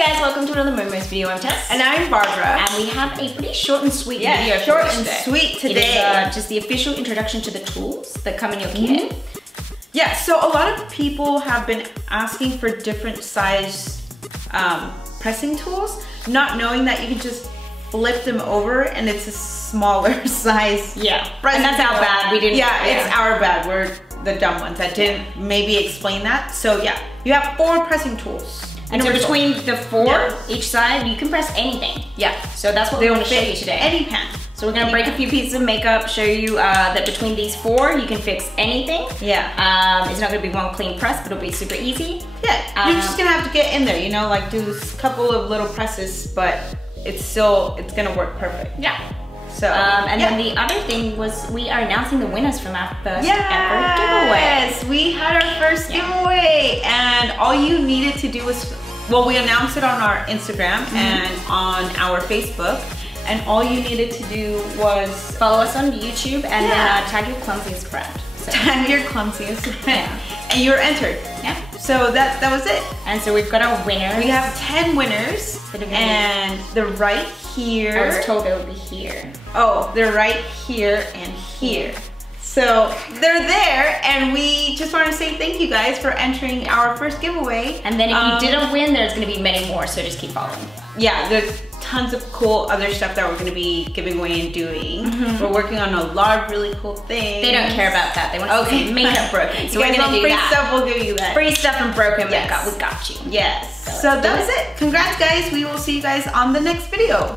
guys, welcome to another Moon Mousse video. I'm Tess. And I'm Barbara. And we have a pretty short and sweet video. Short and sweet today. It is just the official introduction to the tools that come in your kit. Yeah, so a lot of people have been asking for different size pressing tools, not knowing that you can just flip them over and it's a smaller size. Yeah, and that's our bad. We didn't. Yeah, it's our bad. We're the dumb ones that didn't maybe explain that. So yeah, you have 4 pressing tools. And so between the 4 each side, you can press anything. Yeah. So that's what we want to show you today. Any pan. So we're gonna break a few pieces of makeup, show you that between these 4, you can fix anything. Yeah. It's not gonna be one clean press, but it'll be super easy. Yeah, you're just gonna have to get in there, you know, like do a couple of little presses, but it's gonna work perfect. Yeah. So, then the other thing was we are announcing the winners from our first ever giveaway. Yes, we had our first giveaway, and all you needed to do was, well, we announced it on our Instagram and on our Facebook, and all you needed to do was follow us on YouTube and then tag your clumsiest friend. So. Tag your clumsiest friend, and you're entered. Yeah. So that was it. And so we've got our winners. We have 10 winners, and they're right here. I was told they would be here. Oh, they're right here and here. So they're there, and we just want to say thank you guys for entering our first giveaway. And then if you didn't win, there's going to be many more, so just keep following. Yeah, there's tons of cool other stuff that we're going to be giving away and doing. We're working on a lot of really cool things. They don't care about that. They want to see makeup broken. So we're going to do free stuff, we'll give you that. Free stuff and broken makeup. We got you. Yes. So that was it. Congrats, guys. We will see you guys on the next video.